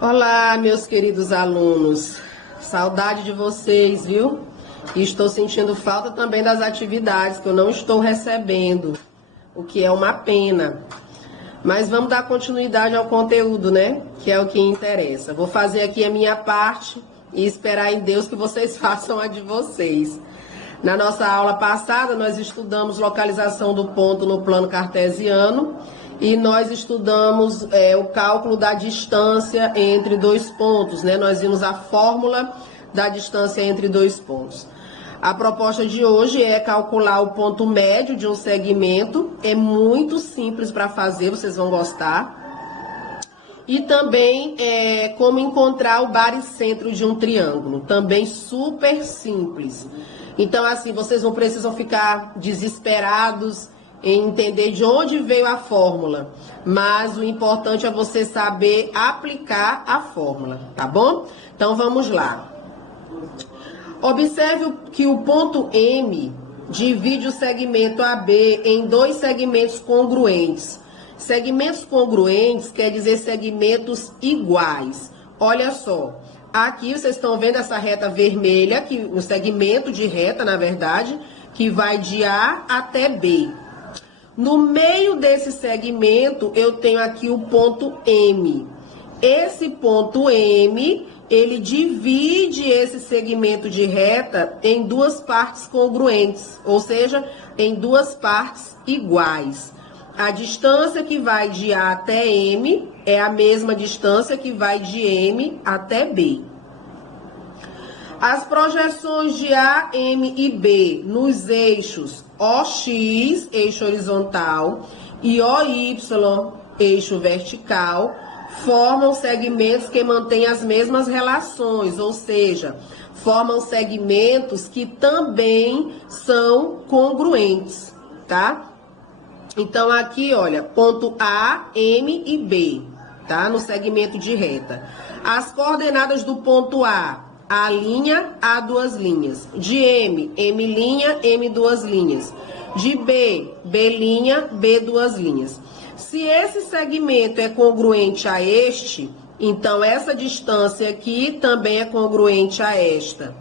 Olá, meus queridos alunos. Saudade de vocês, viu? E estou sentindo falta também das atividades que eu não estou recebendo, o que é uma pena. Mas vamos dar continuidade ao conteúdo, né? Que é o que interessa. Vou fazer aqui a minha parte e esperar em Deus que vocês façam a de vocês. Na nossa aula passada, nós estudamos localização do ponto no plano cartesiano e nós estudamos o cálculo da distância entre dois pontos, né? Nós vimos a fórmula da distância entre dois pontos. A proposta de hoje é calcular o ponto médio de um segmento. É muito simples para fazer, vocês vão gostar. E também como encontrar o baricentro de um triângulo. Também super simples. Então, assim, vocês não precisam ficar desesperados em entender de onde veio a fórmula. Mas o importante é você saber aplicar a fórmula, tá bom? Então, vamos lá. Observe que o ponto M divide o segmento AB em dois segmentos congruentes. Segmentos congruentes quer dizer segmentos iguais. Olha só, aqui vocês estão vendo essa reta vermelha, o segmento de reta, na verdade, que vai de A até B. No meio desse segmento, eu tenho aqui o ponto M. Esse ponto M, ele divide esse segmento de reta em duas partes congruentes, ou seja, em duas partes iguais. A distância que vai de A até M é a mesma distância que vai de M até B. As projeções de A, M e B nos eixos OX, eixo horizontal, e OY, eixo vertical, formam segmentos que mantêm as mesmas relações, ou seja, formam segmentos que também são congruentes, tá? Então, aqui, olha, ponto A, M e B, tá? No segmento de reta. As coordenadas do ponto A linha, A duas linhas. De M, M linha, M duas linhas. De B, B linha, B duas linhas. Se esse segmento é congruente a este, então essa distância aqui também é congruente a esta.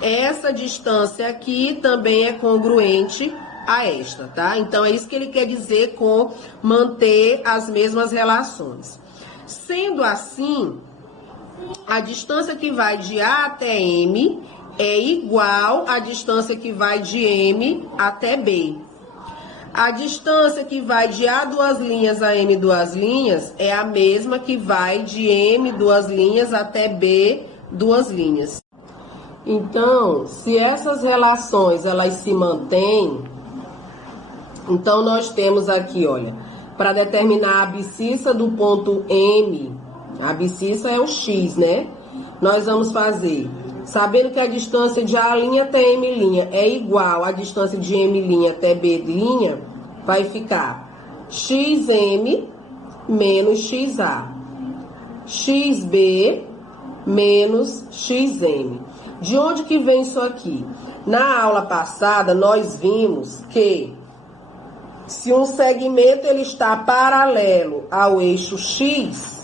Essa distância aqui também é congruente a esta, tá? Então é isso que ele quer dizer com manter as mesmas relações. Sendo assim, a distância que vai de A até M é igual à distância que vai de M até B. A distância que vai de A duas linhas a M duas linhas é a mesma que vai de M duas linhas até B duas linhas. Então, se essas relações elas se mantêm, então nós temos aqui, olha, para determinar a abscissa do ponto M, a abscissa é o X, né? Nós vamos fazer, sabendo que a distância de A' até M' é igual à distância de M' até B', vai ficar XM menos XA, XB menos XM. De onde que vem isso aqui? Na aula passada, nós vimos que se um segmento ele está paralelo ao eixo X,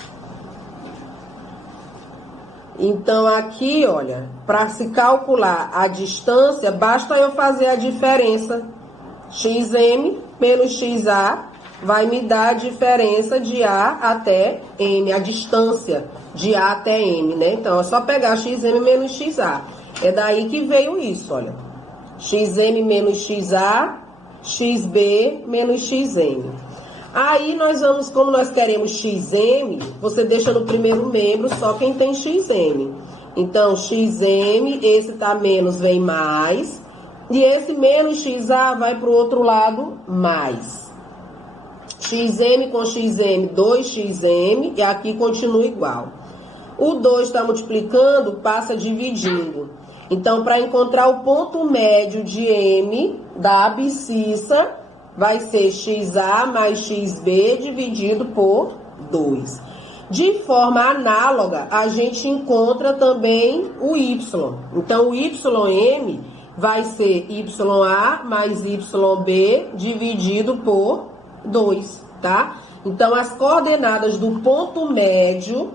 então aqui, olha, para se calcular a distância, basta eu fazer a diferença. XM menos XA vai me dar a diferença de A até M, a distância de A até M, né? Então, é só pegar XM menos XA. É daí que veio isso, olha. XM menos XA, XB menos XM. Aí nós vamos, como nós queremos XM, você deixa no primeiro membro só quem tem XM. Então, XM, esse tá menos, vem mais. E esse menos XA vai para o outro lado, mais. XM com XM, 2XM, e aqui continua igual. O 2 está multiplicando, passa dividindo. Então, para encontrar o ponto médio de M da abscissa, vai ser XA mais XB dividido por 2. De forma análoga, a gente encontra também o Y. Então, o YM vai ser YA mais YB dividido por 2, tá? Então, as coordenadas do ponto médio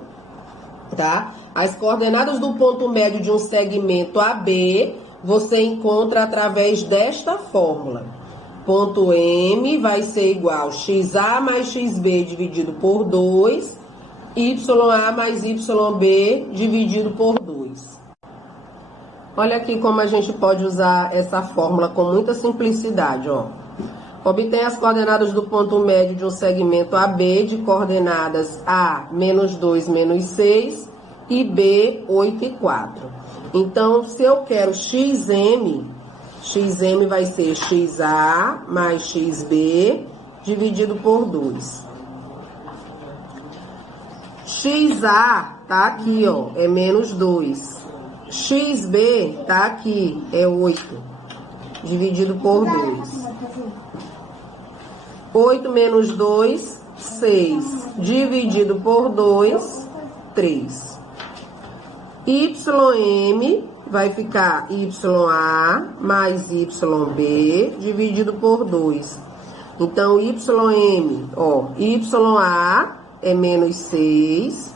tá? As coordenadas do ponto médio de um segmento AB, você encontra através desta fórmula. Ponto M vai ser igual a XA mais XB dividido por 2, YA mais YB dividido por 2. Olha aqui como a gente pode usar essa fórmula com muita simplicidade, ó. Obtém as coordenadas do ponto médio de um segmento AB de coordenadas A, menos 2, menos 6 e B, 8 e 4. Então, se eu quero XM vai ser XA mais XB dividido por 2. XA tá aqui, ó, é menos 2. XB tá aqui, é 8, dividido por 2. 8 menos 2, 6, dividido por 2, 3. YM vai ficar YA mais YB dividido por 2. Então, YM, ó, YA é menos 6,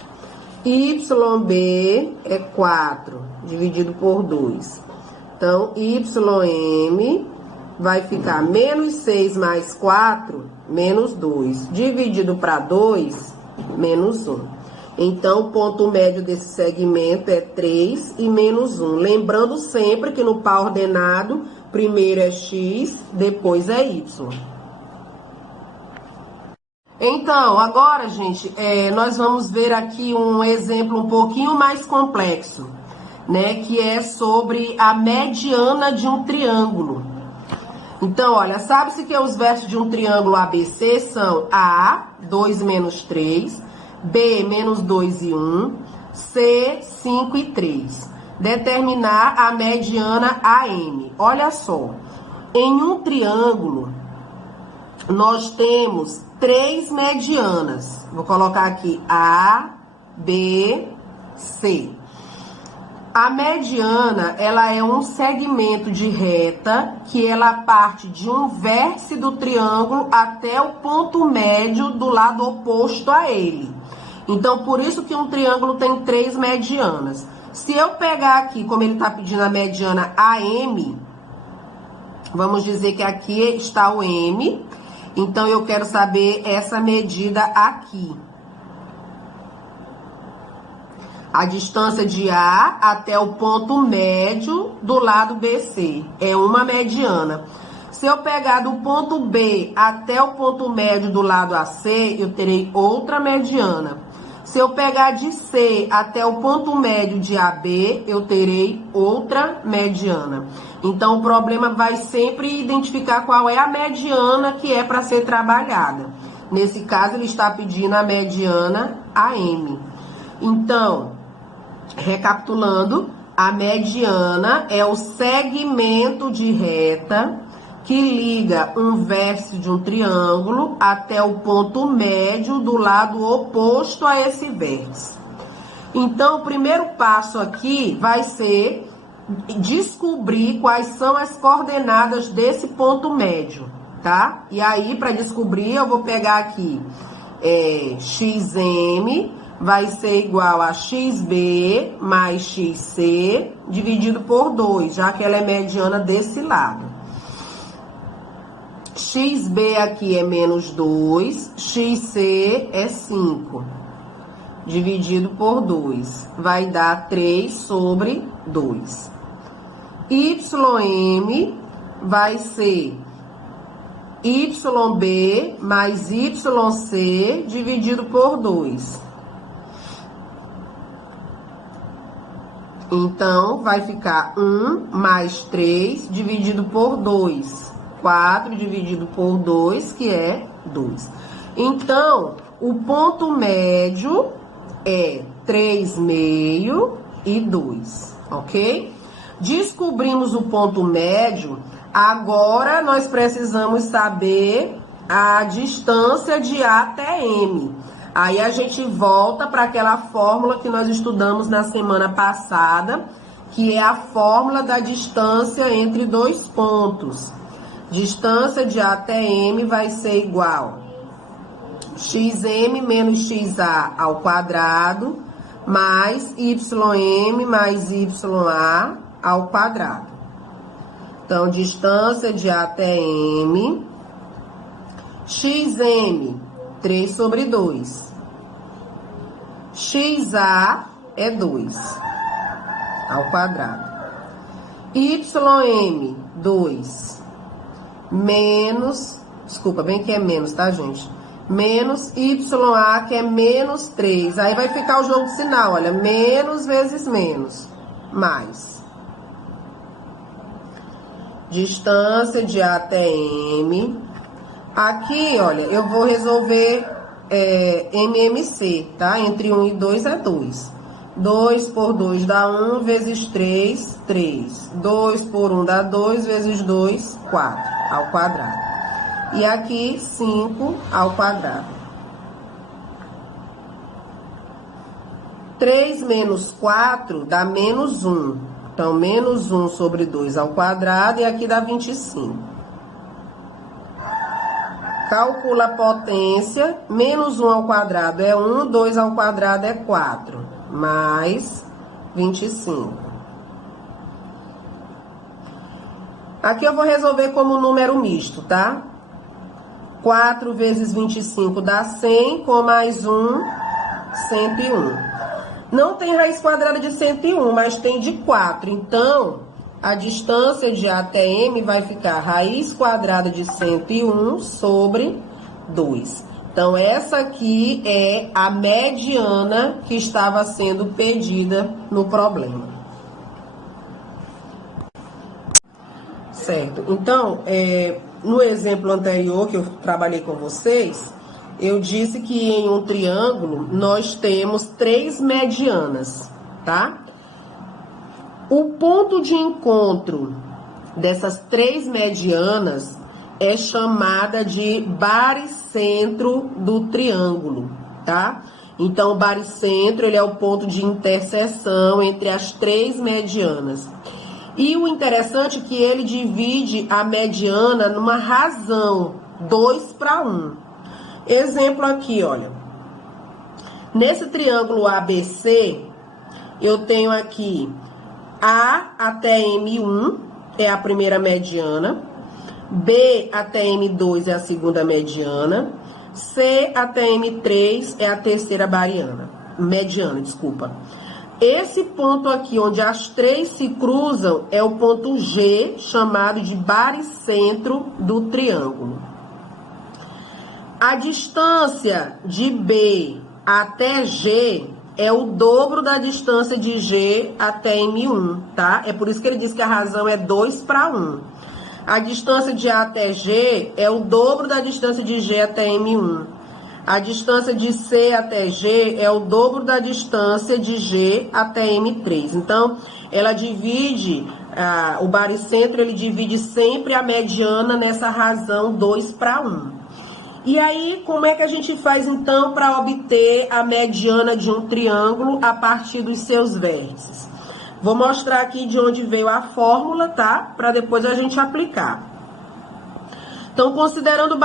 YB é 4, dividido por 2. Então, YM vai ficar menos 6 mais 4, menos 2. Dividido para 2, menos 1. Então, o ponto médio desse segmento é 3 e menos 1. Lembrando sempre que no par ordenado, primeiro é X, depois é Y. Então, agora, gente, nós vamos ver aqui um exemplo um pouquinho mais complexo, né? Que é sobre a mediana de um triângulo. Então, olha, sabe-se que os versos de um triângulo ABC são A, 2 menos 3, B, menos 2 e 1, C, 5 e 3. Determinar a mediana AM. Olha só, em um triângulo, nós temos 3 medianas. Vou colocar aqui A, B, C. A mediana, ela é um segmento de reta que ela parte de um vértice do triângulo até o ponto médio do lado oposto a ele. Então, por isso que um triângulo tem 3 medianas. Se eu pegar aqui, como ele está pedindo a mediana AM, vamos dizer que aqui está o M. Então, eu quero saber essa medida aqui. A distância de A até o ponto médio do lado BC é uma mediana. Se eu pegar do ponto B até o ponto médio do lado AC, eu terei outra mediana. Se eu pegar de C até o ponto médio de AB, eu terei outra mediana. Então, o problema vai sempre identificar qual é a mediana que é para ser trabalhada. Nesse caso, ele está pedindo a mediana AM. Então, recapitulando, a mediana é o segmento de reta que liga um vértice de um triângulo até o ponto médio do lado oposto a esse vértice. Então, o primeiro passo aqui vai ser descobrir quais são as coordenadas desse ponto médio, tá? E aí, para descobrir, eu vou pegar aqui XM vai ser igual a XB mais XC dividido por 2, já que ela é mediana desse lado. XB aqui é menos 2, XC é 5, dividido por 2. Vai dar 3 sobre 2. YM vai ser YB mais YC dividido por 2. Então, vai ficar 1 mais 3 dividido por 2. 4 dividido por 2, que é 2. Então, o ponto médio é 3,5 e 2, ok? Descobrimos o ponto médio, agora nós precisamos saber a distância de A até M. Aí a gente volta para aquela fórmula que nós estudamos na semana passada, que é a fórmula da distância entre dois pontos. Distância de A até M vai ser igual XM menos XA ao quadrado, mais YM mais YA ao quadrado. Então, distância de A até M, XM, 3 sobre 2. XA é 2 ao quadrado. YM, 2. Menos, desculpa, bem que é menos, tá, gente? Menos YA, que é menos 3. Aí vai ficar o jogo de sinal, olha, menos vezes menos, mais. Distância de A até M. Aqui, olha, eu vou resolver MMC, tá? Entre 1 e 2 é 2. 2 por 2 dá 1, vezes 3, 3. 2 por 1 dá 2, vezes 2, 4, ao quadrado. E aqui, 5 ao quadrado. 3 menos 4 dá menos 1. Então, menos 1 sobre 2 ao quadrado, e aqui dá 25. Calcula a potência. Menos 1 ao quadrado é 1, 2 ao quadrado é 4, mais 25. Aqui eu vou resolver como número misto, tá? 4 vezes 25 dá 100, com mais 1, 101. Não tem raiz quadrada de 101, mas tem de 4. Então, a distância de A até M vai ficar raiz quadrada de 101 sobre 2. Então, essa aqui é a mediana que estava sendo pedida no problema. Certo. Então, no exemplo anterior que eu trabalhei com vocês, eu disse que em um triângulo nós temos 3 medianas, tá? O ponto de encontro dessas 3 medianas é chamada de baricentro do triângulo, tá? Então, o baricentro, ele é o ponto de interseção entre as 3 medianas. E o interessante é que ele divide a mediana numa razão, 2 para 1. Exemplo aqui, olha. Nesse triângulo ABC, eu tenho aqui A até M1 é a primeira mediana, B até M2 é a segunda mediana, C até M3 é a terceira mediana, desculpa. Esse ponto aqui, onde as 3 se cruzam, é o ponto G, chamado de baricentro do triângulo. A distância de B até G é o dobro da distância de G até M1, tá? É por isso que ele diz que a razão é 2 para 1. A distância de A até G é o dobro da distância de G até M1. A distância de C até G é o dobro da distância de G até M3. Então, ela divide, o baricentro, ele divide sempre a mediana nessa razão 2 para 1. E aí, como é que a gente faz, então, para obter a mediana de um triângulo a partir dos seus vértices? Vou mostrar aqui de onde veio a fórmula, tá? Para depois a gente aplicar. Então, considerando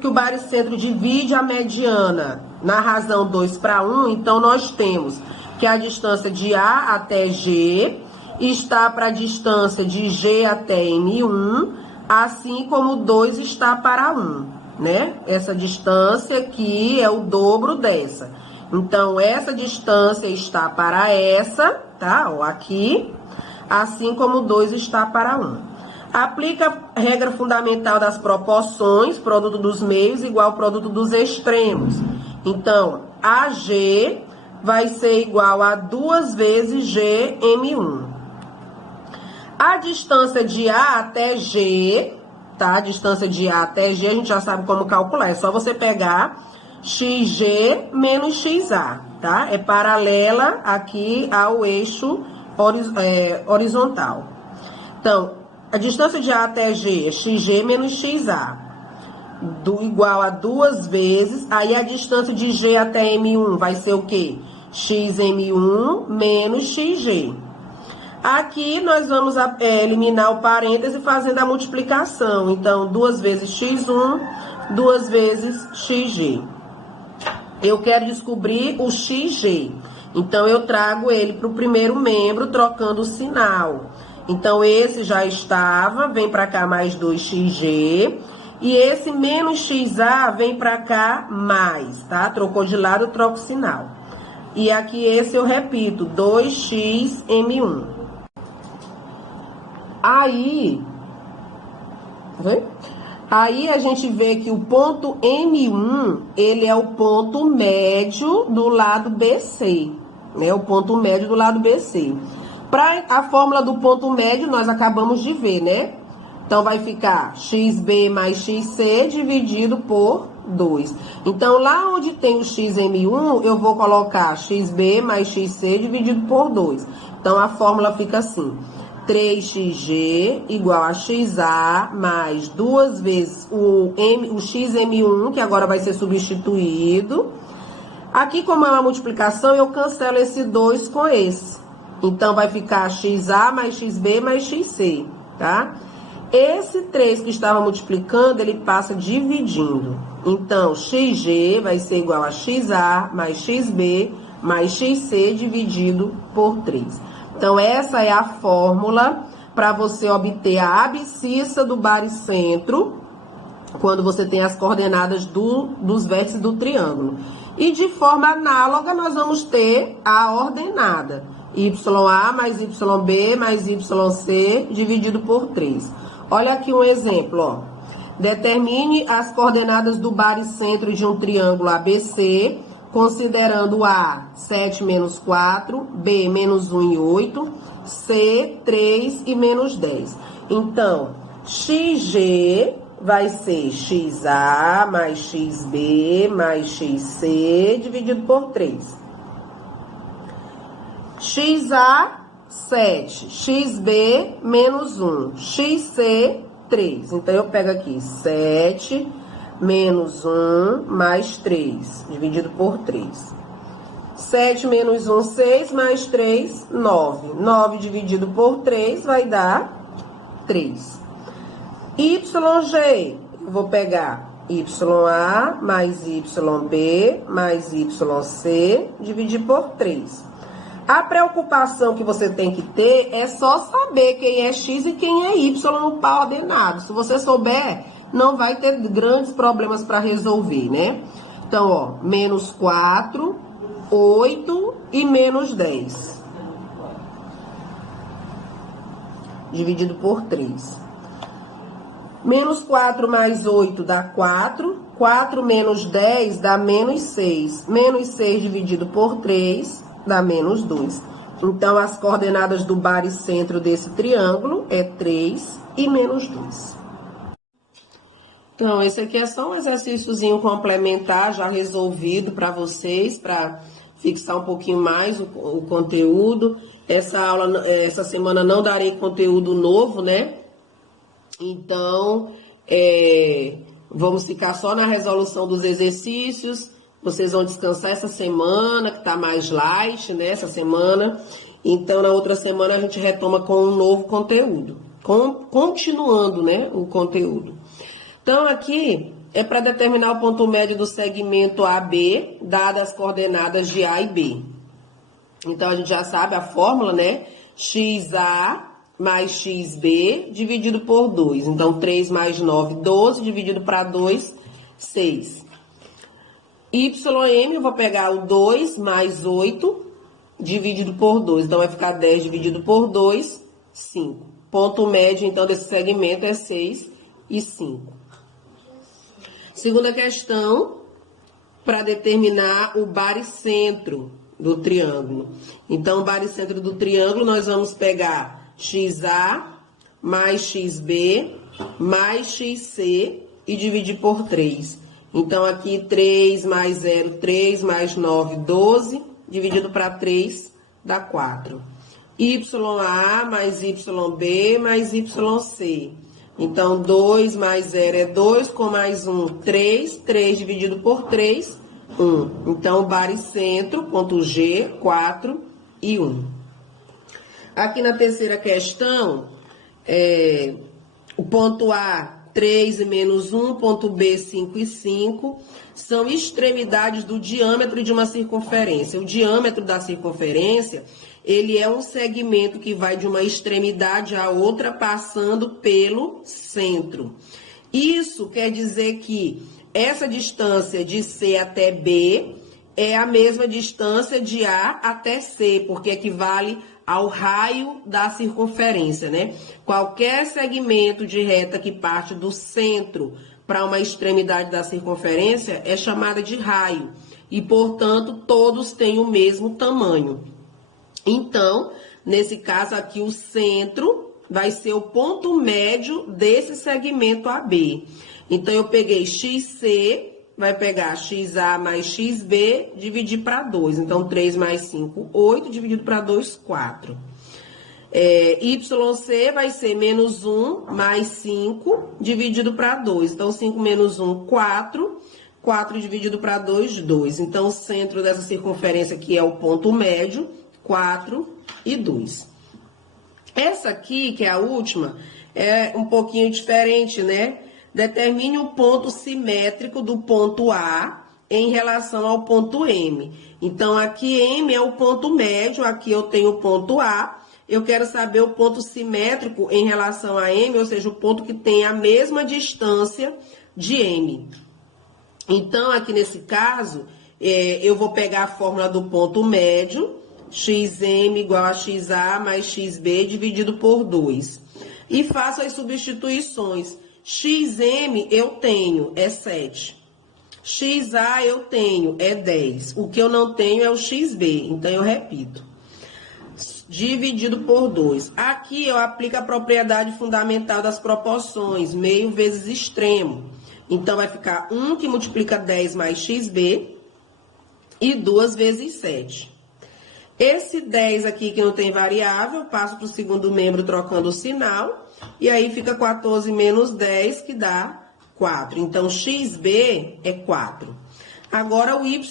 que o baricentro divide a mediana na razão 2 para 1, então nós temos que a distância de A até G está para a distância de G até M1, assim como 2 está para 1. Né? Essa distância aqui é o dobro dessa. Então, essa distância está para essa, tá? Ó, aqui, assim como 2 está para 1. Aplica a regra fundamental das proporções, produto dos meios igual ao produto dos extremos. Então, AG vai ser igual a 2 vezes GM1. A distância de A até G, tá? A distância de A até G, a gente já sabe como calcular. É só você pegar XG menos XA, tá? É paralela aqui ao eixo horizontal. Então, a distância de A até G é XG menos XA, igual a 2 vezes. Aí, a distância de G até M1 vai ser o quê? XM1 menos XG. Aqui, nós vamos eliminar o parêntese fazendo a multiplicação. Então, 2 vezes x1, 2 vezes xg. Eu quero descobrir o xg. Então, eu trago ele para o primeiro membro, trocando o sinal. Então, esse já estava, vem para cá mais 2xg. E esse menos xa vem para cá mais, tá? Trocou de lado, eu troco o sinal. E aqui esse eu repito, 2xm1. Aí a gente vê que o ponto M1, ele é o ponto médio do lado BC, né? O ponto médio do lado BC. Para a fórmula do ponto médio, nós acabamos de ver, né? Então, vai ficar xb mais xc dividido por 2. Então, lá onde tem o xm1, eu vou colocar xb mais xc dividido por 2. Então, a fórmula fica assim. 3xg igual a xa mais 2 vezes o xm1, que agora vai ser substituído. Aqui, como é uma multiplicação, eu cancelo esse 2 com esse. Então, vai ficar xa mais xb mais xc, tá? Esse 3 que estava multiplicando, ele passa dividindo. Então, xg vai ser igual a xa mais xb mais xc dividido por 3. Então, essa é a fórmula para você obter a abscissa do baricentro quando você tem as coordenadas dos vértices do triângulo. E de forma análoga, nós vamos ter a ordenada. YA mais YB mais YC dividido por 3. Olha aqui um exemplo, ó. Determine as coordenadas do baricentro de um triângulo ABC, considerando A, 7 menos 4, B, menos 1 e 8, C, 3 e menos 10. Então, XG vai ser XA mais XB mais XC dividido por 3. XA, 7. XB, menos 1. XC, 3. Então, eu pego aqui 7 menos 1 mais 3, dividido por 3. 7 menos 1, 6, mais 3, 9. 9 dividido por 3 vai dar 3. YG, eu vou pegar YA mais YB mais YC, dividir por 3. A preocupação que você tem que ter é só saber quem é X e quem é Y no par ordenado. Se você souber, não vai ter grandes problemas para resolver, né? Então, ó, menos 4, 8 e menos 10. Dividido por 3. Menos 4 mais 8 dá 4. 4 menos 10 dá menos 6. Menos 6 dividido por 3 dá menos 2. Então, as coordenadas do baricentro desse triângulo é 3 e menos 2. Então, esse aqui é só um exercíciozinho complementar já resolvido para vocês, para fixar um pouquinho mais o conteúdo. Essa semana não darei conteúdo novo, né? Então, vamos ficar só na resolução dos exercícios. Vocês vão descansar essa semana, que tá mais light, né? Essa semana. Então, na outra semana, a gente retoma com um novo conteúdo. Continuando, né? O conteúdo. Então, aqui é para determinar o ponto médio do segmento AB, dadas as coordenadas de A e B. Então, a gente já sabe a fórmula, né? XA mais XB dividido por 2. Então, 3 mais 9, 12, dividido para 2, 6. YM, eu vou pegar o 2 mais 8, dividido por 2. Então, vai ficar 10 dividido por 2, 5. Ponto médio, então, desse segmento é 6 e 5. Segunda questão, para determinar o baricentro do triângulo. Então, o baricentro do triângulo, nós vamos pegar XA mais XB mais XC e dividir por 3. Então, aqui 3 mais 0, 3 mais 9, 12, dividido para 3, dá 4. YA mais YB mais YC. Então, 2 mais 0 é 2, com mais 1, 3. 3 dividido por 3, 1. Então, o baricentro, ponto G, 4 e 1. Aqui na terceira questão, o ponto A 3 e menos 1, ponto B, 5 e 5, são extremidades do diâmetro de uma circunferência. O diâmetro da circunferência, ele é um segmento que vai de uma extremidade à outra, passando pelo centro. Isso quer dizer que essa distância de C até B é a mesma distância de A até C, porque equivale ao raio da circunferência, né? Qualquer segmento de reta que parte do centro para uma extremidade da circunferência é chamada de raio. E, portanto, todos têm o mesmo tamanho. Então, nesse caso aqui, o centro vai ser o ponto médio desse segmento AB. Então, eu peguei XC, vai pegar XA mais XB, dividir para 2. Então, 3 mais 5, 8, dividido para 2, 4. YC vai ser menos 1 mais 5, dividido para 2. Então, 5 menos 1, 4. 4 dividido para 2, 2. Então, o centro dessa circunferência aqui é o ponto médio, 4 e 2. Essa aqui, que é a última, é um pouquinho diferente, né? Determine o ponto simétrico do ponto A em relação ao ponto M. Então, aqui M é o ponto médio, aqui eu tenho o ponto A. Eu quero saber o ponto simétrico em relação a M, ou seja, o ponto que tem a mesma distância de M. Então, aqui nesse caso, eu vou pegar a fórmula do ponto médio, xm igual a xa mais xb dividido por 2. E faço as substituições. XM eu tenho é 7. XA eu tenho é 10. O que eu não tenho é o XB, então eu repito. Dividido por 2. Aqui eu aplico a propriedade fundamental das proporções, meio vezes extremo. Então, vai ficar 1 que multiplica 10 mais XB e 2 vezes 7. Esse 10 aqui que não tem variável, passo para o segundo membro trocando o sinal. E aí fica 14 menos 10, que dá 4. Então, XB é 4. Agora, o YB.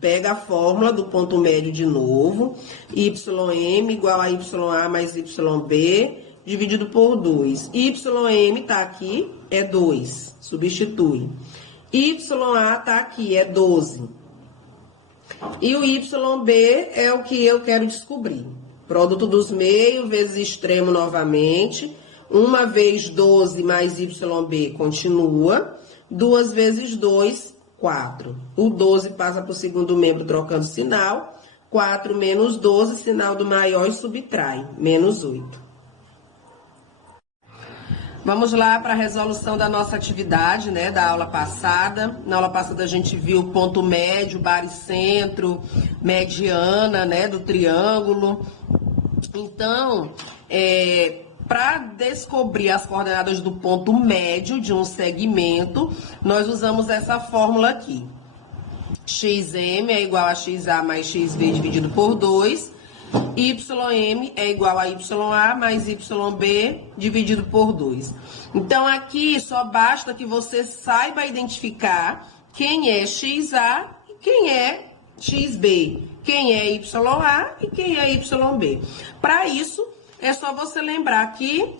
Pega a fórmula do ponto médio de novo. YM igual a YA mais YB, dividido por 2. YM tá aqui, é 2. Substitui. YA tá aqui, é 12. E o YB é o que eu quero descobrir. Produto dos meios vezes extremo novamente. 1 vezes 12 mais YB continua. 2 vezes 2, 4. O 12 passa para o segundo membro trocando sinal. 4 menos 12, sinal do maior e subtrai. Menos 8. Vamos lá para a resolução da nossa atividade, né, da aula passada. Na aula passada a gente viu o ponto médio, baricentro, mediana, né, do triângulo. Então, para descobrir as coordenadas do ponto médio de um segmento, nós usamos essa fórmula aqui. XM é igual a XA mais XB dividido por 2. YM é igual a YA mais YB dividido por 2. Então, aqui só basta que você saiba identificar quem é XA e quem é XB, quem é YA e quem é YB. Para isso, é só você lembrar que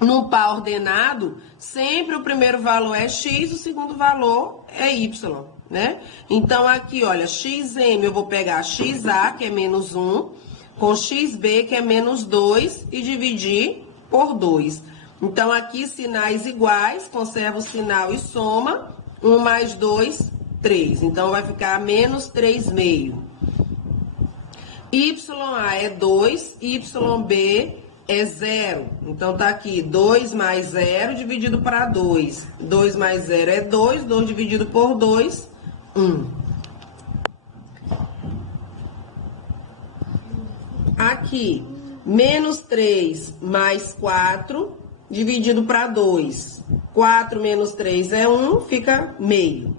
no par ordenado, sempre o primeiro valor é X, o segundo valor é Y, né? Então, aqui, olha, XM eu vou pegar XA, que é menos 1, com XB, que é menos 2, e dividir por 2. Então, aqui, sinais iguais, conserva o sinal e soma. 1 mais 2, 3. Então, vai ficar menos 3,5. YA é 2, YB é 0. Então, tá aqui, 2 mais 0 dividido para 2. 2 mais 0 é 2, 2 dividido por 2, 1. Aqui, menos 3 mais 4 dividido para 2. 4 menos 3 é 1, fica meio.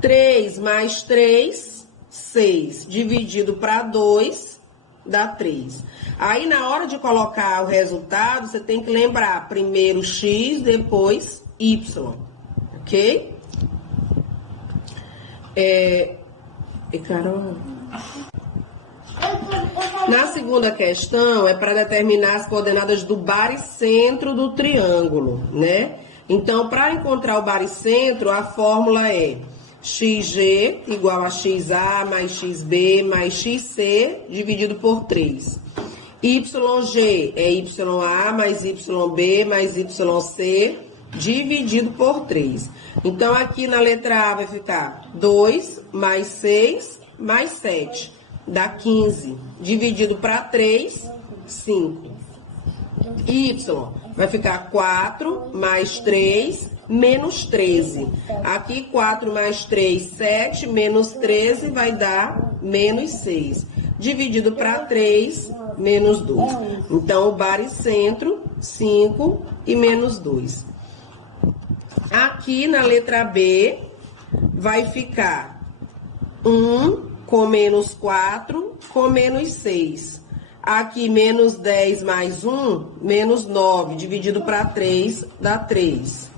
3 mais 3, 6, dividido para 2, dá 3. Aí, na hora de colocar o resultado, você tem que lembrar primeiro X, depois Y, ok? Carol... Na segunda questão, é para determinar as coordenadas do baricentro do triângulo, né? Então, para encontrar o baricentro, a fórmula é xg igual a xa mais xb mais xc dividido por 3. YG é YA mais YB mais YC dividido por 3. Então, aqui na letra A vai ficar 2 mais 6 mais 7. Dá 15. Dividido para 3, 5. Y vai ficar 4 mais 3 menos 13. Aqui 4 mais 3, 7, menos 13 vai dar menos 6. Dividido para 3, menos 2. Então, o baricentro, 5 e menos 2. Aqui na letra B, vai ficar 1 com menos 4 com menos 6. Aqui, menos 10 mais 1, menos 9. Dividido para 3, dá 3.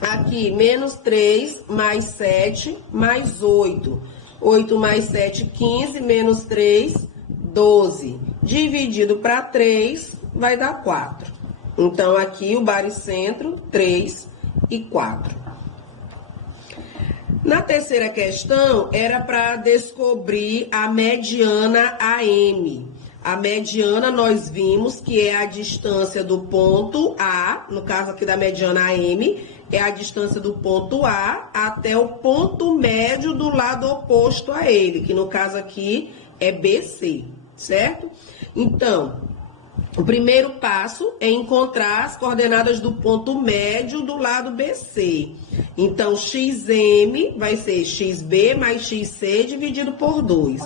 Aqui, menos 3 mais 7 mais 8. 8 mais 7, 15, menos 3, 12. Dividido para 3, vai dar 4. Então, aqui o baricentro, 3 e 4. Na terceira questão, era para descobrir a mediana AM. A mediana, nós vimos que é a distância do ponto A, no caso aqui da mediana AM, é a distância do ponto A até o ponto médio do lado oposto a ele, que no caso aqui é BC, certo? Então, o primeiro passo é encontrar as coordenadas do ponto médio do lado BC. Então, XM vai ser XB mais XC dividido por 2.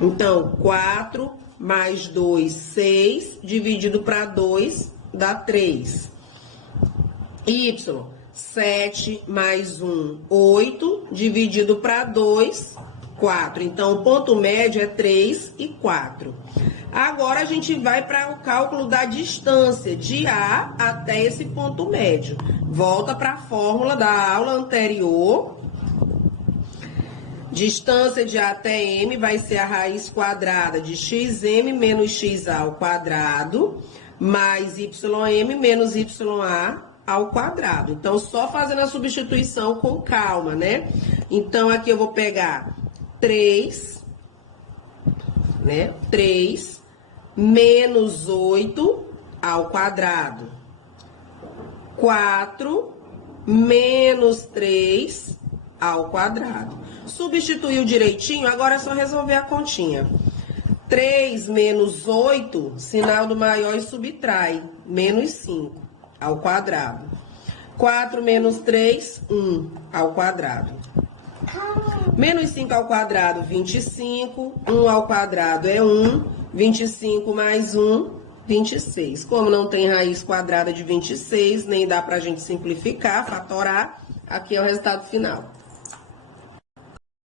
Então, 4 mais 2, 6, dividido para 2, dá 3. Y, 7 mais 1, 8, dividido para 2, 4. Então, o ponto médio é 3 e 4. Agora, a gente vai para o cálculo da distância de A até esse ponto médio. Volta para a fórmula da aula anterior. Distância de A até M vai ser a raiz quadrada de xm menos xa ao quadrado, mais ym menos ya ao quadrado. Então, só fazendo a substituição com calma, né? Então, aqui eu vou pegar 3, né? 3 menos 8 ao quadrado. 4 menos 3 ao quadrado. Substituiu direitinho, agora é só resolver a continha. 3 menos 8, sinal do maior e subtrai, menos 5 ao quadrado. 4 menos 3, 1 ao quadrado. Menos 5 ao quadrado, 25. 1 ao quadrado é 1. 25 mais 1, 26. Como não tem raiz quadrada de 26, nem dá pra gente simplificar, fatorar, aqui é o resultado final.